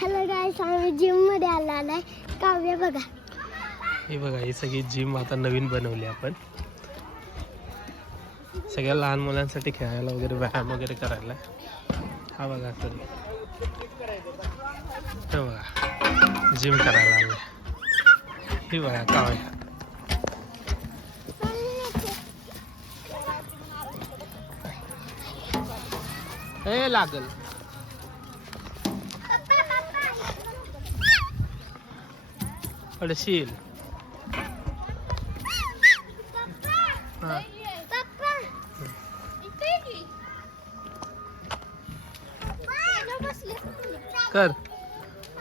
Hello गाईस, आम्ही gym मध्ये आलाय. काव्य बघा, हे बघा, ही सगळी जिम आता नवीन बनवली आपण. सगळ्या लहान मुलांसाठी खेळायला वगैरे, व्यायाम वगैरे करायला. हा बघा सर, हे बघा जिम करायला आले. हे बघा काव्या, हे लागल. पडशील. हा कर,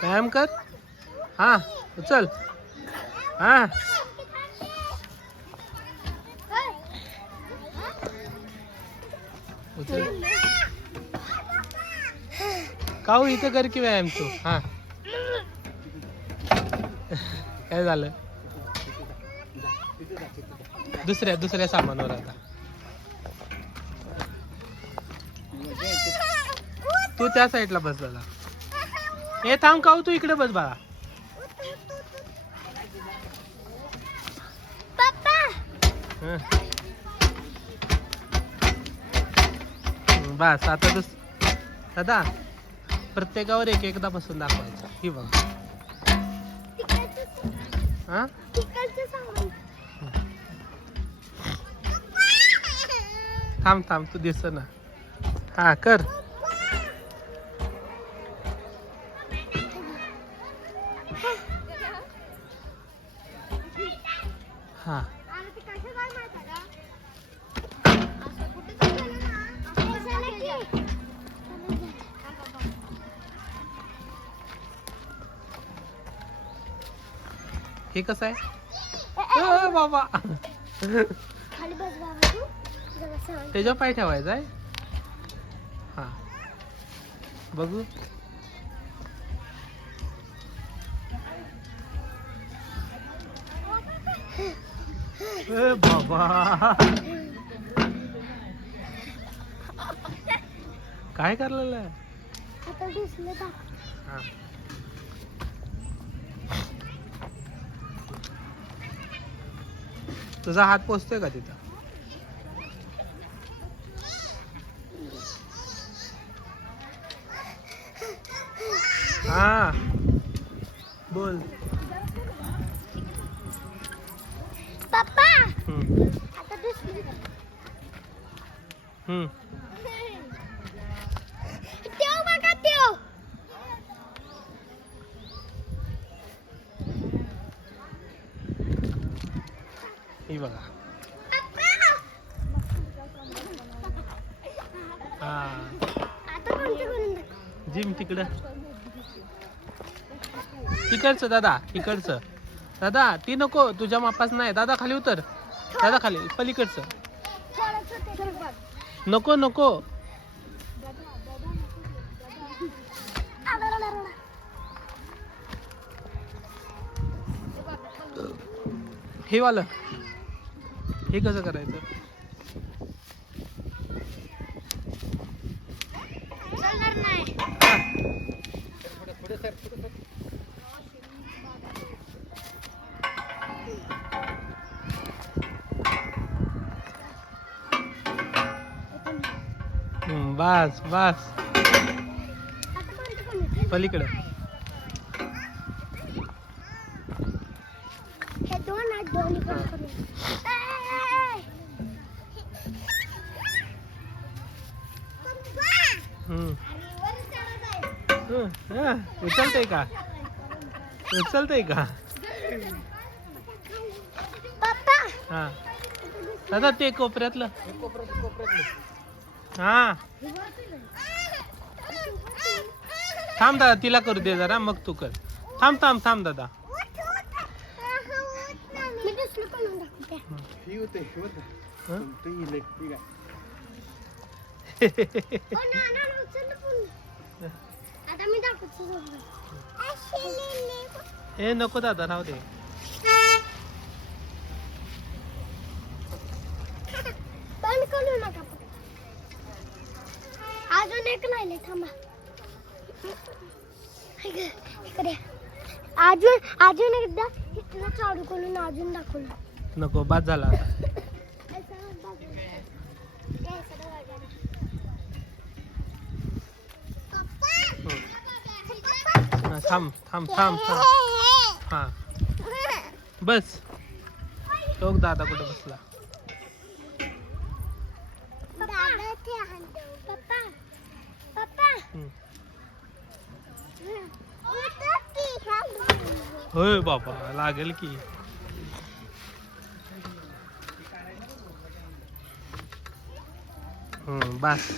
व्यायाम कर. हा उचल. हा उचल. काऊ इथं कर की व्यायाम तू. हा काय झालं? दुसऱ्या सामानावर आता. तू त्या साईडला बस दादा. हे थांब काऊ, तू इकडे बस बाळा. हं. बस आता दादा, प्रत्येकावर एकदा बसून दाखवायचं. ही बघा. हा थांब तू दिसत ना. हा कर. हा हे कसं आहे बाबा? खाली बस बाबा, तू त्याच्यावर पाय ठेवायचा आहे. हा बघू. बाबा काय करलेलं आहे? आता दिसलं का? हा तुझा हात पोचतोय का तिथं? हा बोल. पप्पा आता दिसलं का? तेव बघा, तेव. ही बघा. हा आता कोणतं करून दाखव? जिम तिकडं. तिकडचं दादा, तिकडचं. दादा ती नको, तुझ्या मापास नाही. दादा खाली उतर. दादा खाली, पलीकडचं नको. हे वालं, हे कसं करायचं? चालणार नाही. बस आता कोणतं करून? पलीकडं. हे दोन आहेत, दोन्ही पण करून. उचलतंय का? पप्पा, हा दादा ते कोपऱ्यातलं. हा थांब दादा, तिला करू दे जरा, मग तू कर. थांब दादा. मी दुसरं करून दाखवते. उचललं पण. आता मी दाखवते. हे नको दादा, राहू दे. बंद करू नका. अजून एक राहिले, थांबा. इकडे अजून एकदा इथनं चालू करून अजून दाखवलं. नको बाद झाला आता. हा, थांब थांब थांब थांब. हा बस. तो दादा कुठे बसला? होय बाबा लागेल की. बस